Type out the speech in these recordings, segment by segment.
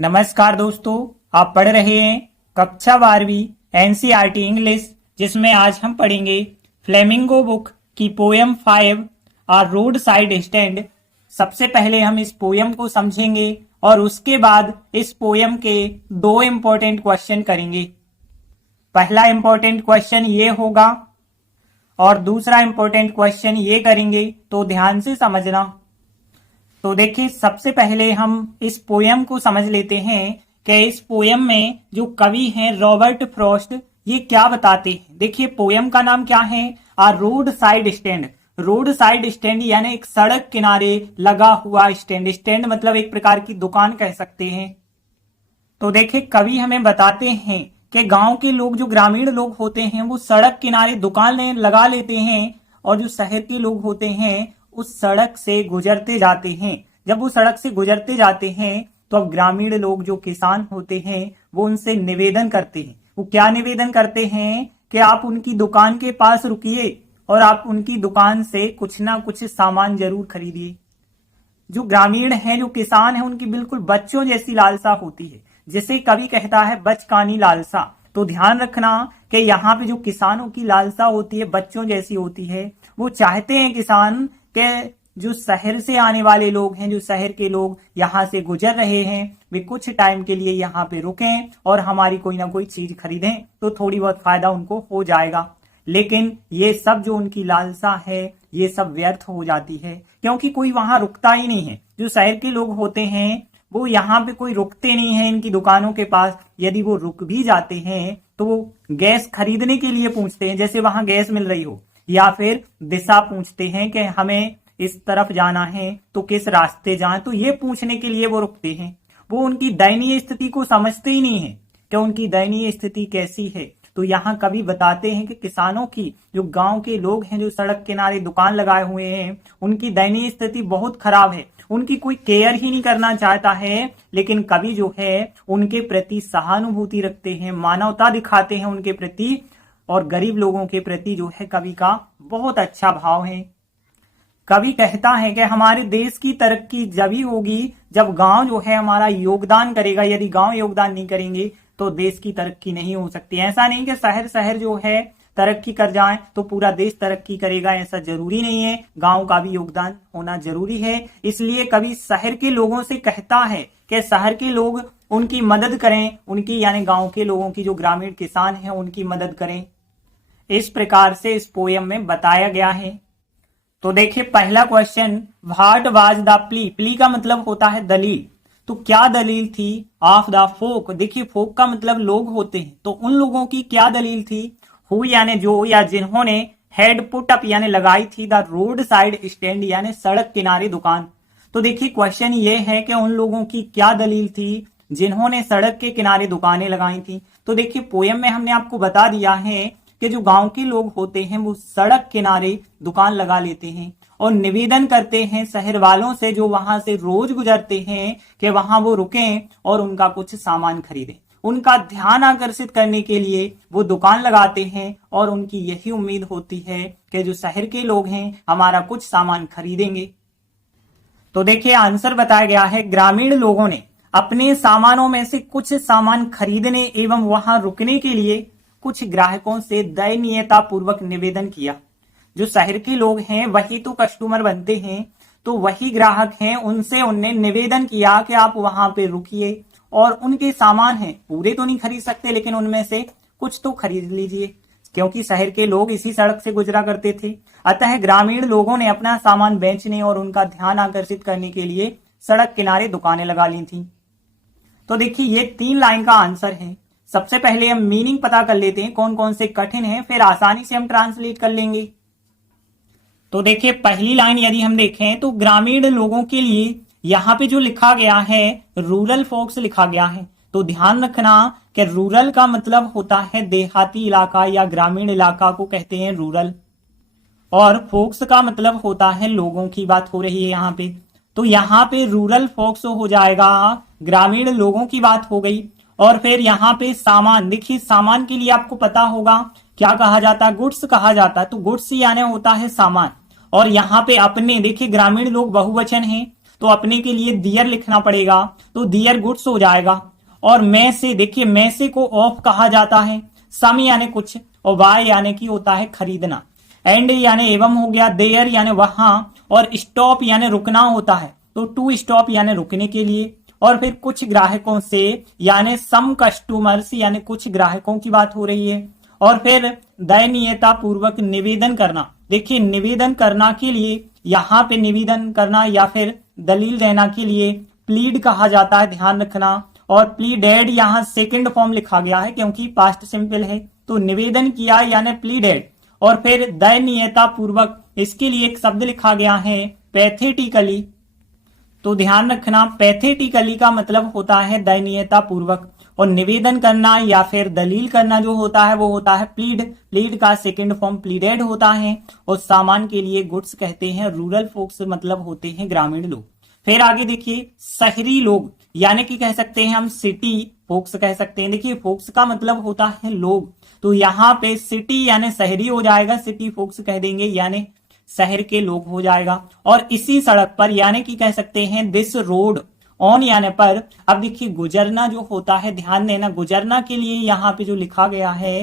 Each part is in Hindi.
नमस्कार दोस्तों, आप पढ़ रहे हैं कक्षा 12वीं एनसीईआरटी इंग्लिश, जिसमें आज हम पढ़ेंगे फ्लेमिंगो बुक की poem 5 are road side stand. सबसे पहले हम इस पोयम को समझेंगे और उसके बाद इस पोयम के दो इम्पोर्टेंट क्वेश्चन करेंगे। पहला इम्पोर्टेंट क्वेश्चन ये होगा और दूसरा इम्पोर्टेंट क्वेश्चन ये करेंगे, तो ध्यान से समझना। तो देखिए, सबसे पहले हम इस पोयम को समझ लेते हैं कि इस पोयम में जो कवि हैं रॉबर्ट फ्रॉस्ट, ये क्या बताते हैं। देखिए, पोयम का नाम क्या है, आ road side stand. Road side stand यानी एक सड़क किनारे लगा हुआ स्टैंड। स्टैंड मतलब एक प्रकार की दुकान कह सकते हैं। तो देखिए, कवि हमें बताते हैं कि गांव के लोग, जो ग्रामीण लोग होते हैं, वो सड़क किनारे दुकान लगा लेते हैं और जो शहर के लोग होते हैं उस सड़क से गुजरते जाते हैं। जब वो सड़क से गुजरते जाते हैं तो अब ग्रामीण लोग, जो किसान होते हैं, वो उनसे निवेदन करते हैं। वो क्या निवेदन करते हैं कि आप उनकी दुकान के पास रुकिए और आप उनकी दुकान से कुछ ना कुछ सामान जरूर खरीदिए। जो ग्रामीण हैं, जो किसान हैं, उनकी बिल्कुल बच्चों जैसी लालसा होती है, जिसे कवि कहता है बचकानी लालसा। तो ध्यान रखना कि यहाँ पे जो किसानों की लालसा होती है बच्चों जैसी होती है। वो चाहते हैं किसान के जो शहर से आने वाले लोग हैं, जो शहर के लोग यहाँ से गुजर रहे हैं, वे कुछ टाइम के लिए यहाँ पे रुकें और हमारी कोई ना कोई चीज खरीदें, तो थोड़ी बहुत फायदा उनको हो जाएगा। लेकिन ये सब जो उनकी लालसा है, ये सब व्यर्थ हो जाती है, क्योंकि कोई वहां रुकता ही नहीं है। जो शहर के लोग होते हैं वो यहाँ पे कोई रुकते नहीं है इनकी दुकानों के पास। यदि वो रुक भी जाते हैं तो वो गैस खरीदने के लिए पूछते हैं, जैसे वहां गैस मिल रही हो, या फिर दिशा पूछते हैं कि हमें इस तरफ जाना है तो किस रास्ते जाएं। तो ये पूछने के लिए वो रुकते हैं। वो उनकी दयनीय स्थिति को समझते ही नहीं है कि उनकी दयनीय स्थिति कैसी है। तो यहाँ कवि बताते हैं कि किसानों की, जो गांव के लोग हैं, जो सड़क किनारे दुकान लगाए हुए हैं, उनकी दयनीय स्थिति बहुत खराब है। उनकी कोई केयर ही नहीं करना चाहता है। लेकिन कवि जो है उनके प्रति सहानुभूति रखते हैं, मानवता दिखाते हैं उनके प्रति, और गरीब लोगों के प्रति जो है कवि का बहुत अच्छा भाव है। कवि कहता है कि हमारे देश की तरक्की जभी होगी जब गांव जो है हमारा योगदान करेगा। यदि गांव योगदान नहीं करेंगे तो देश की तरक्की नहीं हो सकती। ऐसा नहीं कि शहर शहर जो है तरक्की कर जाए तो पूरा देश तरक्की करेगा, ऐसा जरूरी नहीं है। गांव का भी योगदान होना जरूरी है। इसलिए कवि शहर के लोगों से कहता है कि शहर के लोग उनकी मदद करें, उनकी यानी गांव के लोगों की, जो ग्रामीण किसान हैं, उनकी मदद करें। इस प्रकार से इस पोयम में बताया गया है। तो देखिए, पहला question, what was the plea. Plea का मतलब होता है दलील। तो क्या दलील थी ऑफ द फोक। देखिए, फोक का मतलब लोग होते हैं, तो उन लोगों की क्या दलील थी। हु यानी जो, या जिन्होंने, हेड पुट अप यानी लगाई थी, द रोड साइड स्टैंड यानी सड़क किनारे दुकान। तो देखिए, क्वेश्चन ये है कि उन लोगों की क्या दलील थी जिन्होंने सड़क के किनारे दुकानें लगाई थी। तो देखिए, पोयम में हमने आपको बता दिया है कि जो गांव के लोग होते हैं वो सड़क किनारे दुकान लगा लेते हैं और निवेदन करते हैं शहर वालों से, जो वहां से रोज गुजरते हैं, कि वहां वो रुकें और उनका कुछ सामान खरीदें। उनका ध्यान आकर्षित करने के लिए वो दुकान लगाते हैं और उनकी यही उम्मीद होती है कि जो शहर के लोग हैं हमारा कुछ सामान खरीदेंगे। तो देखिए, आंसर बताया गया है, ग्रामीण लोगों ने अपने सामानों में से कुछ सामान खरीदने एवं वहां रुकने के लिए कुछ ग्राहकों से दयनीयता पूर्वक निवेदन किया। जो शहर के लोग हैं वही तो कस्टमर बनते हैं, तो वही ग्राहक हैं, उनसे उनने निवेदन किया कि आप वहां पे रुकिए और उनके सामान हैं, पूरे तो नहीं खरीद सकते लेकिन उनमें से कुछ तो खरीद लीजिए, क्योंकि शहर के लोग इसी सड़क से गुजरा करते थे। अतः ग्रामीण लोगों ने अपना सामान बेचने और उनका ध्यान आकर्षित करने के लिए सड़क किनारे दुकानें लगा ली थी। तो देखिए, ये 3 लाइन का आंसर है। सबसे पहले हम मीनिंग पता कर लेते हैं, कौन कौन से कठिन हैं, फिर आसानी से हम ट्रांसलेट कर लेंगे। तो देखिए, पहली लाइन यदि हम देखें तो ग्रामीण लोगों के लिए यहाँ पे जो लिखा गया है रूरल फोक्स लिखा गया है। तो ध्यान रखना कि रूरल का मतलब होता है देहाती इलाका या ग्रामीण इलाका को कहते हैं रूरल, और फोक्स का मतलब होता है लोगों की बात हो रही है यहाँ पे। तो यहाँ पे रूरल फोक्स हो जाएगा, ग्रामीण लोगों की बात हो गई। और फिर यहाँ पे सामान, देखिए सामान के लिए आपको पता होगा क्या कहा जाता है, गुड्स कहा जाता है। तो गुड्स यानी होता है सामान। और यहाँ पे अपने, देखिए ग्रामीण लोग बहुवचन हैं, तो अपने के लिए दियर लिखना पड़ेगा, तो दियर गुड्स हो जाएगा। और मैं से, देखिए मैं से को ऑफ कहा जाता है, सम यानी कुछ, और बाय यानी कि होता है खरीदना, एंड यानी एवं हो गया, देयर यानी वहां, और स्टॉप यानी रुकना होता है, तो टू स्टॉप यानी रुकने के लिए। और फिर कुछ ग्राहकों से यानी सम कस्टमर्स यानी कुछ ग्राहकों की बात हो रही है। और फिर दयनीयता पूर्वक निवेदन करना, देखिए निवेदन करना के लिए यहाँ पे निवेदन करना या फिर दलील देना के लिए प्लीड कहा जाता है, ध्यान रखना। और प्लीडेड यहाँ सेकंड फॉर्म लिखा गया है क्योंकि पास्ट सिंपल है, तो निवेदन किया यानी प्लीडेड। और फिर दयनीयता पूर्वक, इसके लिए एक शब्द लिखा गया है पैथेटिकली, तो ध्यान रखना पैथेटिकली का मतलब होता है दयनीयता पूर्वक। और निवेदन करना या फिर दलील करना जो होता है वो होता है प्लीड, प्लीड का सेकंड फॉर्म प्लीडेड होता है। और सामान के लिए गुड्स कहते हैं, रूरल फोक्स मतलब होते हैं ग्रामीण लोग। फिर आगे देखिए शहरी लोग, यानी कि कह सकते हैं हम सिटी फोक्स कह सकते हैं। देखिए फोक्स का मतलब होता है लोग, तो यहाँ पे सिटी यानी शहरी हो जाएगा, सिटी फोक्स कह देंगे यानी शहर के लोग हो जाएगा। और इसी सड़क पर यानी कि कह सकते हैं दिस रोड, ऑन यानी पर। अब देखिए गुजरना जो होता है, ध्यान देना, गुजरना के लिए यहाँ पे जो लिखा गया है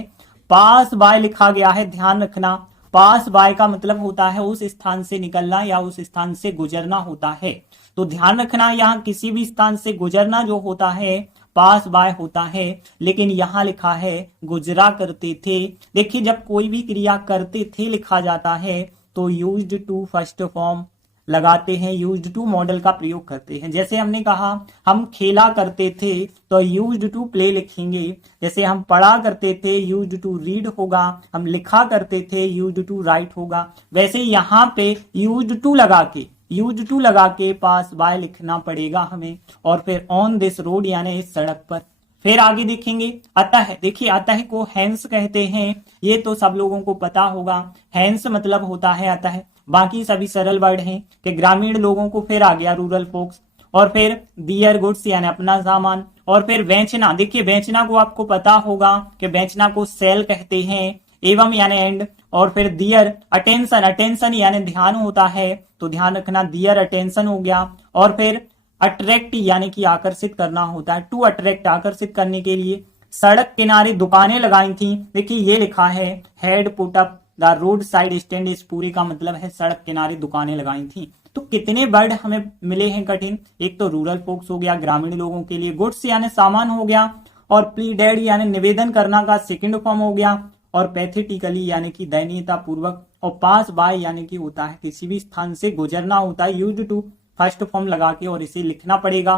पास बाय लिखा गया है, ध्यान रखना। पास बाय का मतलब होता है उस स्थान से निकलना या उस स्थान से गुजरना होता है, तो ध्यान रखना यहाँ किसी भी स्थान से गुजरना जो होता है पास बाय होता है। लेकिन यहाँ लिखा है गुजरा करते थे। देखिए जब कोई भी क्रिया करते थे लिखा जाता है तो यूज्ड टू फर्स्ट फॉर्म लगाते हैं, यूज्ड टू मॉडल का प्रयोग करते हैं। जैसे हमने कहा हम खेला करते थे तो यूज्ड टू प्ले लिखेंगे। जैसे हम पढ़ा करते थे यूज्ड टू रीड होगा, हम लिखा करते थे यूज्ड टू राइट होगा। वैसे यहाँ पे यूज्ड टू लगा के पास बाय लिखना पड़ेगा हमें। और फिर ऑन दिस रोड यानी इस सड़क पर। फिर आगे देखेंगे अतः, देखिए अतः को हैंस कहते हैं, ये तो सब लोगों को पता होगा, हैंस मतलब होता है अतः। बाकी सभी सरल वर्ड हैं कि ग्रामीण लोगों को। फिर आ गया रूरल फोक्स। और फिर दियर गुड्स यानी अपना सामान। और फिर बेचना, देखिए बेचना को आपको पता होगा कि बेचना को सेल कहते हैं, एवं यानी एंड। और फिर दियर अटेंशन, अटेंशन यानी ध्यान होता है, तो ध्यान रखना दियर अटेंशन हो गया। और फिर अट्रैक्ट यानी कि आकर्षित करना होता है, टू अट्रैक्ट आकर्षित करने के लिए। सड़क किनारे दुकानें लगाई थी, देखिए ये लिखा है had put up the road side stand, इस पूरे का मतलब है सड़क किनारे दुकानें लगाई थी। तो कितने वर्ड हमें मिले हैं कठिन, एक तो रूरल फोक्स हो गया ग्रामीण लोगों के लिए, गुड्स यानी सामान हो गया, और प्लीडेड यानी निवेदन करना का सेकंड फॉर्म हो गया, और पैथेटिकली यानी कि दयनीयता पूर्वक, और पास बाय यानी कि होता है किसी भी स्थान से गुजरना होता है, यूज्ड टू फर्स्ट फॉर्म लगा के और इसे लिखना पड़ेगा।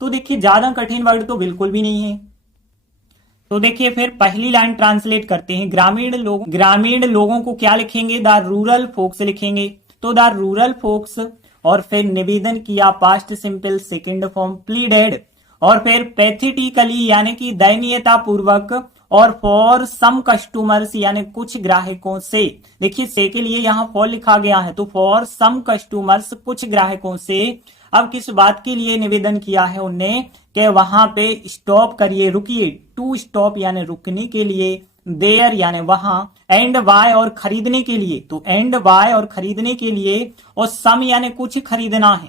तो देखिए ज्यादा कठिन वर्ड तो बिल्कुल भी नहीं है। तो देखिए फिर पहली लाइन ट्रांसलेट करते हैं। ग्रामीण लोगों को क्या लिखेंगे, द रूरल फोक्स लिखेंगे, तो द रूरल फोक्स। और फिर निवेदन किया past simple second form pleaded. और फिर पैथेटिकली यानी कि दयनीयता पूर्वक, और फॉर सम कस्टमर्स यानी कुछ ग्राहकों से। देखिए से के लिए यहाँ फॉर लिखा गया है, तो फॉर सम कस्टमर्स कुछ ग्राहकों से। अब किस बात के लिए निवेदन किया है उनने कि वहां पे स्टॉप करिए, रुकिए, टू स्टॉप यानी रुकने के लिए, देयर यानी वहां, एंड बाय और खरीदने के लिए, तो एंड बाय और खरीदने के लिए, और सम यानी कुछ खरीदना है,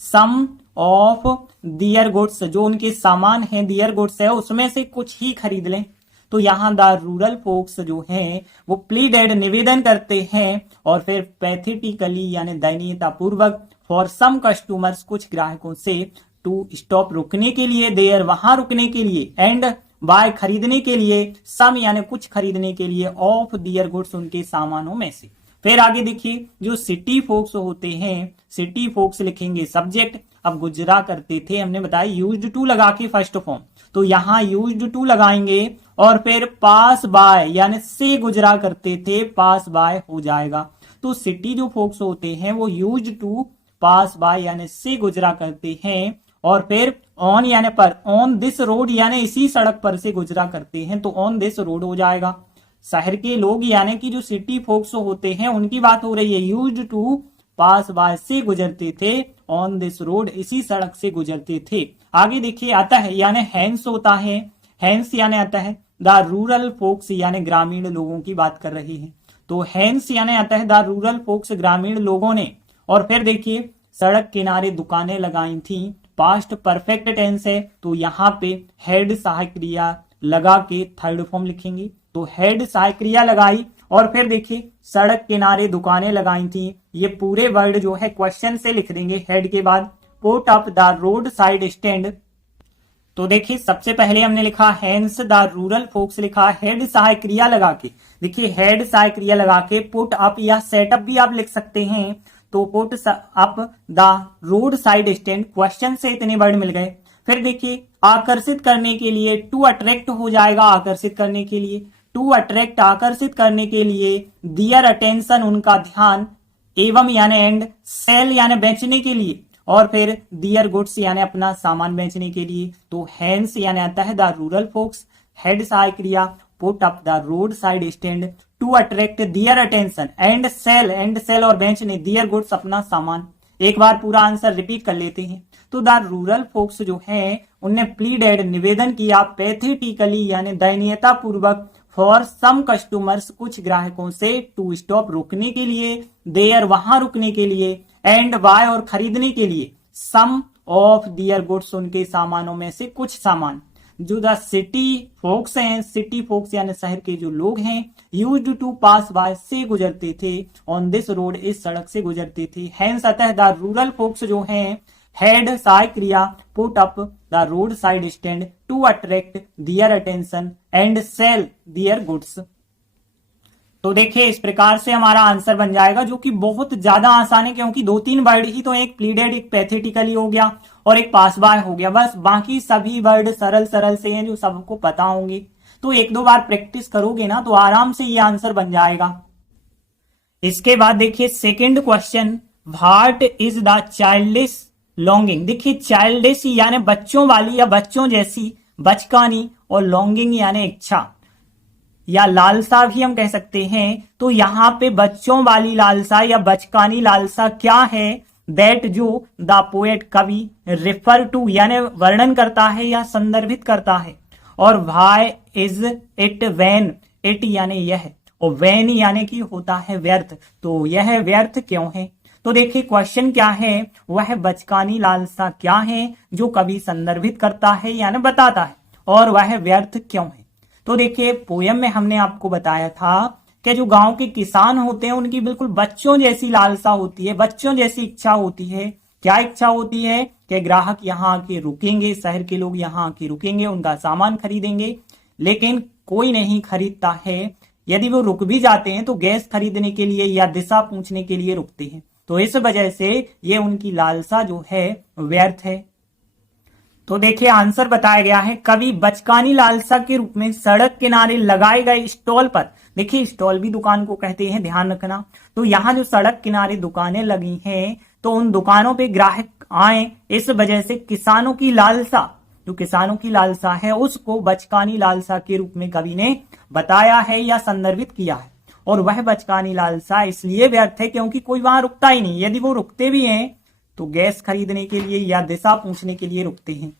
सम ऑफ दियर गुड्स, जो उनके सामान है दियर गुड्स है उसमें से कुछ ही खरीद लें। तो यहाँ द रूरल फोक्स जो है वो प्लीडेड निवेदन करते हैं, और फिर पैथेटिकली यानी दयनीयता पूर्वक, फॉर सम कस्टमर्स कुछ ग्राहकों से, टू स्टॉप रुकने के लिए, देयर वहां रुकने के लिए, एंड बाय खरीदने के लिए, सम यानी कुछ खरीदने के लिए, ऑफ दियर गुड्स उनके सामानों में से। फिर आगे देखिए जो सिटी फोक्स होते हैं, सिटी फोक्स लिखेंगे सब्जेक्ट। अब गुजरा करते थे हमने बताया यूज्ड टू लगा के फर्स्ट फॉर्म, तो यहाँ यूज्ड टू लगाएंगे, और फिर पास बाय यानी से गुजरा करते थे, पास बाय हो जाएगा। तो सिटी जो फोक्स होते हैं वो यूज्ड टू पास बाय यानी से गुजरा करते हैं, और फिर ऑन यानी पर, ऑन दिस रोड यानी इसी सड़क पर से गुजरा करते हैं, तो ऑन दिस रोड हो जाएगा। शहर के लोग यानी कि जो सिटी फोक्स होते हैं उनकी बात हो रही है, यूज्ड टू पास बाय से गुजरते थे, ऑन दिस रोड इसी सड़क से गुजरते थे। आगे देखिए आता है यानी हैंस होता है, हैंस यानी आता है द रूरल फोक्स यानी ग्रामीण लोगों की बात कर रही है, तो हैंस यानी आता है द रूरल फोक्स ग्रामीण लोगों ने। और फिर देखिए सड़क किनारे दुकानें लगाई थी, पास्ट परफेक्ट टेंस है तो यहाँ पे हैड सहायक क्रिया लगा के थर्ड फॉर्म लिखेंगे। तो हैड सहायक क्रिया लगाई और फिर देखिए सड़क किनारे दुकानें लगाई थी, ये पूरे वर्ड जो है क्वेश्चन से लिख देंगे हेड के बाद। Put up the road side stand, तो देखिए सबसे पहले हमने लिखा हेंस द रूरल फोक्स, लिखा हेड सहायक क्रिया लगा के। देखिए हेड सहायक क्रिया लगा के पुट अप या सेटअप भी आप लिख सकते हैं। तो put up the road side stand, question से इतने वर्ड मिल गए। फिर देखिए आकर्षित करने के लिए, टू अट्रैक्ट हो जाएगा आकर्षित करने के लिए, टू अट्रैक्ट आकर्षित करने के लिए, दियर अटेंशन उनका ध्यान, एवं यानी एंड, सेल यानी बेचने के लिए, और फिर दियर गुड्स यानी अपना सामान बेचने के लिए। तो हैंस यानी आता है द रूरल फोक्स, हेड सहायक क्रिया, put up the road side stand, to attract their attention, and sell और बेचने, दियर गुड्स अपना सामान। एक बार पूरा आंसर रिपीट कर लेते हैं। तो द रूरल फोक्स जो है उनने प्लीडेड निवेदन किया, पैथेटिकली यानी दयनीयता पूर्वक, फॉर सम कस्टमर्स कुछ ग्राहकों से, टू स्टॉप रुकने के लिए, देयर वहां रुकने के लिए, एंड बाय और खरीदने के लिए, सम ऑफ दियर गुड्स उनके सामानों में से कुछ सामान। जो द सिटी फोक्स हैं, सिटी फोक्स यानी शहर के जो लोग हैं, यूज्ड टू पास बाय से गुजरते थे, ऑन दिस रोड इस सड़क से गुजरते थे। हैंस अतः द रूरल फोक्स जो हैं हेड सहायक क्रिया, put up the road side stand to attract their attention and sell their goods. तो देखिए इस प्रकार से हमारा आंसर बन जाएगा, जो कि बहुत ज्यादा आसान है, क्योंकि 2-3 वर्ड ही तो, एक प्लीडेड, एक पैथेटिकली हो गया और एक पास बाय हो गया, बस बाकी सभी वर्ड सरल सरल से हैं जो सबको पता होंगे। तो 1-2 बार प्रैक्टिस करोगे ना तो आराम से ये आंसर बन जाएगा। इसके बाद देखिए second question, what is the childish longing. देखिए चाइल्डिश यानी बच्चों वाली या बच्चों जैसी, बचकानी, और लॉन्गिंग यानी इच्छा या लालसा भी हम कह सकते हैं। तो यहाँ पे बच्चों वाली लालसा या बचकानी लालसा क्या है, दैट जो द पोएट कवि रेफर टू यानी वर्णन करता है या संदर्भित करता है, और why is it van, it यानी यह, और वैन यानी कि होता है व्यर्थ, तो यह व्यर्थ क्यों है। तो देखिए क्वेश्चन क्या है, वह बचकानी लालसा क्या है जो कवि संदर्भित करता है यानी बताता है, और वह व्यर्थ क्यों है। तो देखिए पोयम में हमने आपको बताया था कि जो गांव के किसान होते हैं उनकी बिल्कुल बच्चों जैसी लालसा होती है, बच्चों जैसी इच्छा होती है। क्या इच्छा होती है कि ग्राहक यहाँ आके रुकेंगे, शहर के लोग यहाँ आके रुकेंगे, उनका सामान खरीदेंगे, लेकिन कोई नहीं खरीदता है। यदि वो रुक भी जाते हैं तो गैस खरीदने के लिए या दिशा पूछने के लिए रुकते हैं। तो इस वजह से ये उनकी लालसा जो है व्यर्थ है। तो देखिए आंसर बताया गया है, कवि बचकानी लालसा के रूप में सड़क किनारे लगाए गए स्टॉल पर, देखिए स्टॉल भी दुकान को कहते हैं, ध्यान रखना। तो यहाँ जो सड़क किनारे दुकानें लगी हैं तो उन दुकानों पे ग्राहक आए, इस वजह से किसानों की लालसा, जो किसानों की लालसा है उसको बचकानी लालसा के रूप में कवि ने बताया है या संदर्भित किया है। और वह बचकानी लालसा इसलिए व्यर्थ है क्योंकि कोई वहां रुकता ही नहीं, यदि वो रुकते भी हैं तो गैस खरीदने के लिए या दिशा पूछने के लिए रुकते हैं।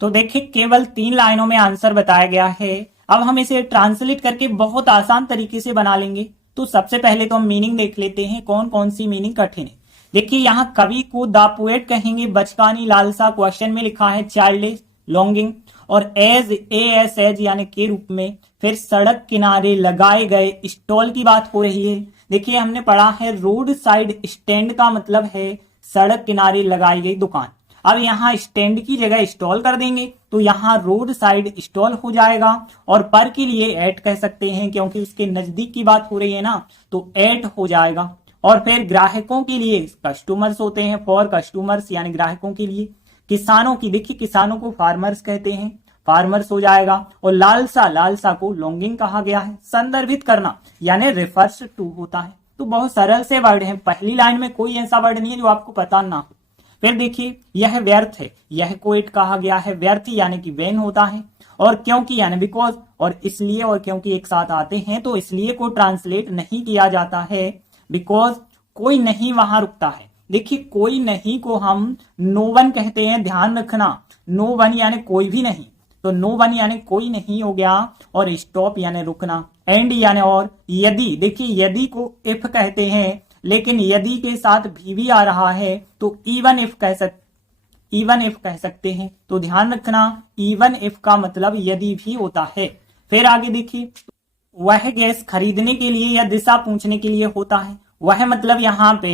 तो देखिए केवल 3 लाइनों में आंसर बताया गया है। अब हम इसे ट्रांसलेट करके बहुत आसान तरीके से बना लेंगे। तो सबसे पहले तो हम मीनिंग देख लेते हैं, कौन कौन सी मीनिंग कठिन है। देखिए यहाँ कवि को द पोएट कहेंगे, बचकानी लालसा क्वेश्चन में लिखा है चाइल्डिश लॉन्गिंग, और एज यानी के रूप में। फिर सड़क किनारे लगाए गए स्टॉल की बात हो रही है। देखिए हमने पढ़ा है रोड साइड स्टैंड का मतलब है सड़क किनारे लगाई गई दुकान। अब यहाँ स्टैंड की जगह स्टॉल कर देंगे तो यहाँ रोड साइड स्टॉल हो जाएगा, और पर के लिए एट कह सकते हैं क्योंकि उसके नजदीक की बात हो रही है ना, तो एट हो जाएगा। और फिर ग्राहकों के लिए कस्टमर्स होते हैं, फॉर कस्टमर्स यानी ग्राहकों के लिए। किसानों की, देखिए किसानों को फार्मर्स कहते हैं, फार्मर्स हो जाएगा। और लालसा को लॉन्गिंग कहा गया है, संदर्भित करना यानी रेफर्स टू होता है। तो बहुत सरल से वर्ड है, पहली लाइन में कोई ऐसा वर्ड नहीं है जो आपको पता ना हो। फिर देखिए यह व्यर्थ है, यह को इट कहा गया है, व्यर्थ यानी कि वेन होता है, और क्योंकि यानी बिकॉज, और इसलिए और क्योंकि एक साथ आते हैं तो इसलिए को ट्रांसलेट नहीं किया जाता है, बिकॉज कोई नहीं वहां रुकता है। देखिए कोई नहीं को हम नो वन कहते हैं, ध्यान रखना, नो वन यानी कोई भी नहीं, तो नो वन यानी कोई नहीं हो गया, और स्टॉप यानी रुकना, एंड यानी और, यदि, देखिए यदि को इफ कहते हैं, लेकिन यदि के साथ भी आ रहा है तो इवन इफ कह सकते हैं। तो ध्यान रखना, इवन इफ का मतलब यदि भी होता है। फिर आगे देखिए, वह गैस खरीदने के लिए या दिशा पूछने के लिए होता है। वह मतलब यहाँ पे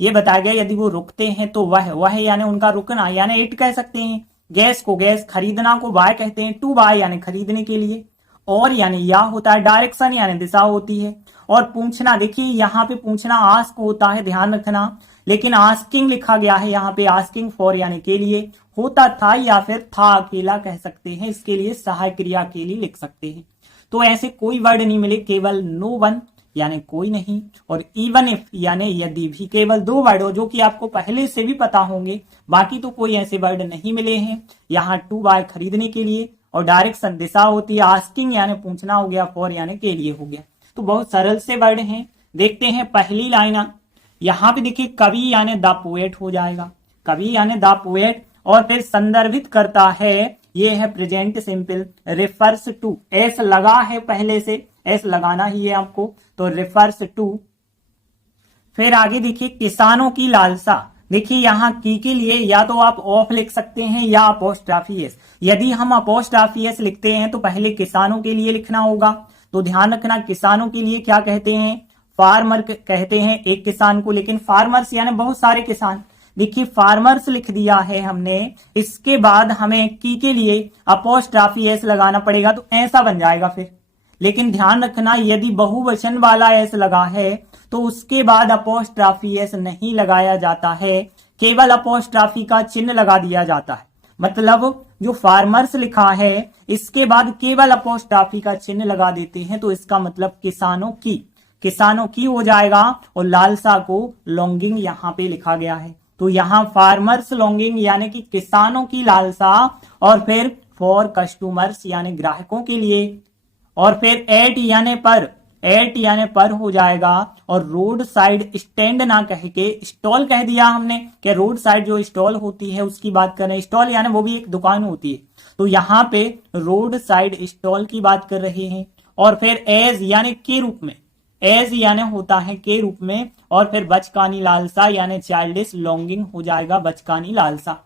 ये बताया गया यदि वो रुकते हैं तो वह यानी उनका रुकना, यानी इट कह सकते हैं। गैस को गैस, खरीदना को बाय कहते हैं, टू बाय यानी खरीदने के लिए, और यानी या होता है, डायरेक्शन यानी दिशा होती है, और पूछना, देखिए यहाँ पे पूछना आस्क होता है, ध्यान रखना, लेकिन आस्किंग लिखा गया है यहाँ पे, आस्किंग फॉर यानी के लिए, होता था या फिर था अकेला कह सकते हैं, इसके लिए सहायक क्रिया के लिए लिख सकते हैं। तो ऐसे कोई वर्ड नहीं मिले, केवल नो वन यानी कोई नहीं, और इवन इफ यानी यदि भी, केवल दो वर्ड हो जो कि आपको पहले से भी पता होंगे, बाकी तो कोई ऐसे वर्ड नहीं मिले हैं। यहाँ टू बाय खरीदने के लिए, और डायरेक्शन दिशा होती है, आस्किंग यानी पूछना हो गया, फॉर यानी के लिए हो गया। तो बहुत सरल से वर्ड हैं। देखते हैं पहली लाइन, यहाँ पे देखिए कवि यानी द पोएट हो जाएगा, कवि यानी द पोएट, और फिर संदर्भित करता है, ये है present simple, refers to, S लगा है पहले से, एस लगाना ही है आपको, तो रेफर्स टू। फिर आगे देखिए किसानों की लालसा, देखिए यहाँ की के लिए या तो आप ऑफ लिख सकते हैं या अपोस्ट्राफी एस। यदि हम अपोस्ट्राफी एस लिखते हैं तो पहले किसानों के लिए लिखना होगा। तो ध्यान रखना, किसानों के लिए क्या कहते हैं, फार्मर कहते हैं एक किसान को, लेकिन फार्मर्स यानी बहुत सारे किसान। देखिए फार्मर्स लिख दिया है हमने, इसके बाद हमें की के लिए अपोस्ट्राफी एस लगाना पड़ेगा, तो ऐसा बन जाएगा फिर। लेकिन ध्यान रखना, यदि बहुवचन वाला एस लगा है तो उसके बाद अपोस्ट्राफी एस नहीं लगाया जाता है, केवल अपोस्ट्राफी का चिन्ह लगा दिया जाता है। मतलब जो फार्मर्स लिखा है इसके बाद केवल अपोस्ट्राफी का चिन्ह लगा देते हैं, तो इसका मतलब किसानों की हो जाएगा, और लालसा को लॉन्गिंग यहाँ पे लिखा गया है। तो यहाँ फार्मर्स लॉन्गिंग यानी कि किसानों की लालसा, और फिर फॉर कस्टमर्स यानी ग्राहकों के लिए, और फिर एट यानी पर हो जाएगा, और रोड साइड स्टैंड ना कह के स्टॉल कह दिया हमने, कि रोड साइड जो स्टॉल होती है उसकी बात कर रहे हैं, स्टॉल यानी वो भी एक दुकान होती है, तो यहाँ पे रोड साइड स्टॉल की बात कर रहे हैं। और फिर एज यानी के रूप में, एज यानी होता है के रूप में, और फिर बचकानी लालसा यानी चाइल्डिश लॉन्गिंग हो जाएगा, बचकानी लालसा।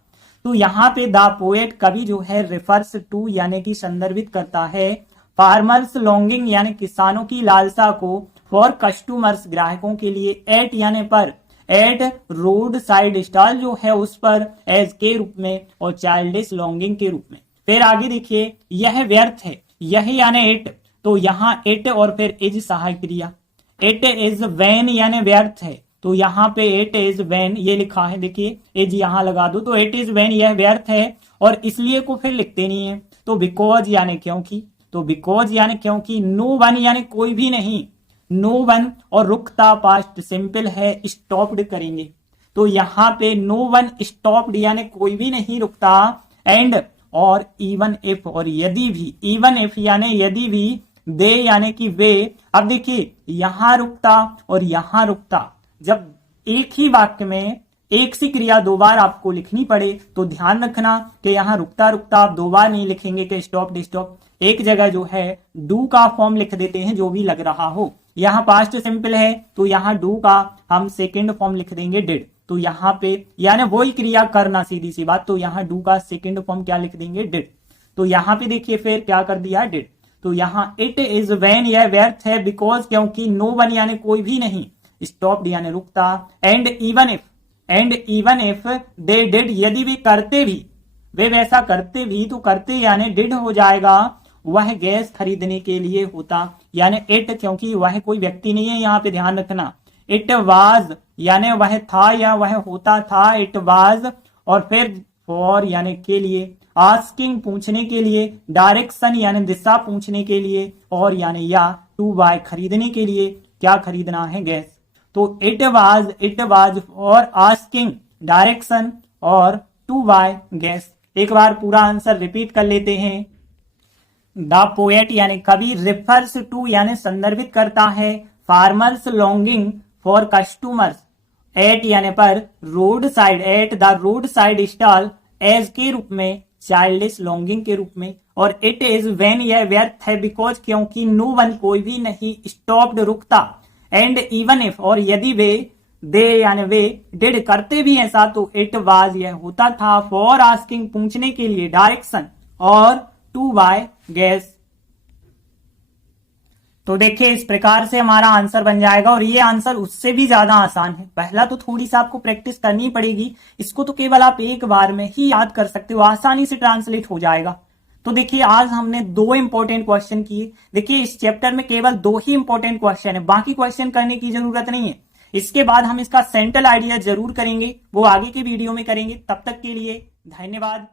तो यहाँ पे द पोएट कवि जो है रेफर्स टू यानी कि संदर्भित करता है फार्मर्स लॉन्गिंग यानी किसानों की लालसा को, फॉर कस्टमर्स ग्राहकों के लिए, एट यानी पर, एट रोड साइड स्टॉल जो है उस पर, एज के रूप में, और चाइल्डिश लॉन्गिंग के रूप में। फिर आगे देखिए, यह व्यर्थ है, यह यानी इट, तो यहाँ इट और फिर इज सहायक क्रिया, इट इज वैन यानी व्यर्थ है, तो यहाँ पे इट इज वैन ये लिखा है, देखिए इज यहाँ लगा दो, तो इट इज वैन यह व्यर्थ है, और इसलिए को फिर लिखते नहीं है, तो बिकॉज यानी क्योंकि, तो बिकॉज यानी क्योंकि, नो वन यानी कोई भी नहीं, नो वन, और रुकता पास्ट सिंपल है, स्टॉप्ड करेंगे, तो यहाँ पे नो वन स्टॉप्ड यानी कोई भी नहीं रुकता, एंड और इवन इफ, और यदि भी, इवन इफ यानी यदि भी, दे यानी कि वे। अब देखिए यहां रुकता और यहां रुकता, जब एक ही वाक्य में एक सी क्रिया दो बार आपको लिखनी पड़े तो ध्यान रखना कि यहाँ रुकता रुकता आप दो बार नहीं लिखेंगे कि स्टॉप डिस्टॉप, एक जगह जो है डू का फॉर्म लिख देते हैं जो भी लग रहा हो। यहाँ पास्ट सिंपल है तो यहाँ डू का हम सेकंड फॉर्म लिख देंगे डिड, तो यहाँ पे यानी वही क्रिया करना, सीधी सी बात, तो यहाँ डू का सेकंड फॉर्म क्या लिख देंगे डिड। तो यहाँ पे देखिए फिर क्या कर दिया डिड, तो यहाँ इट इज वैन यह व्यर्थ है, बिकॉज क्योंकि, नो वन यानी कोई भी नहीं, स्टॉप्ड यानी रुकता, and even if they did यदि वे करते भी, वे वैसा करते भी, तो करते यानी डिड हो जाएगा, वह गैस खरीदने के लिए होता, यानी इट क्योंकि वह कोई व्यक्ति नहीं है, यहाँ पे ध्यान रखना। इट वाज यानी वह था या वह होता था, इट वाज, और फिर फॉर यानी के लिए, आस्किंग पूछने के लिए, डायरेक्शन यानी दिशा पूछने के लिए, और यानी या टू बाय खरीदने के लिए, क्या खरीदना है गैस। तो इट वाज और आस्किंग डायरेक्शन और टू बाय गैस। एक बार पूरा आंसर रिपीट कर लेते हैं। द पोएट यानी कवि, रेफर्स टू यानी संदर्भित करता है, farmers longing for customers, at यानी पर, road side, at the road side stall, as के रूप में, चाइल्डिश लॉन्गिंग के रूप में, और इट इज व्हेन यह व्यर्थ है, बिकॉज क्योंकि, नो वन कोई भी नहीं, स्टॉप्ड रुकता, एंड इवन इफ और यदि वे, दे यानी वे डिड करते भी ऐसा तो इट वाज यह होता था फॉर आस्किंग पूछने के लिए डायरेक्शन और टू बाय गेस। तो देखिए इस प्रकार से हमारा आंसर बन जाएगा और ये आंसर उससे भी ज्यादा आसान है। पहला तो थोड़ी सी आपको प्रैक्टिस करनी पड़ेगी, इसको तो केवल आप एक बार में ही याद कर सकते हो, आसानी से ट्रांसलेट हो जाएगा। तो देखिए आज हमने 2 इंपॉर्टेंट क्वेश्चन किए। देखिए इस चैप्टर में केवल 2 ही इंपॉर्टेंट क्वेश्चन है, बाकी क्वेश्चन करने की जरूरत नहीं है। इसके बाद हम इसका सेंट्रल आइडिया जरूर करेंगे, वो आगे की वीडियो में करेंगे। तब तक के लिए धन्यवाद।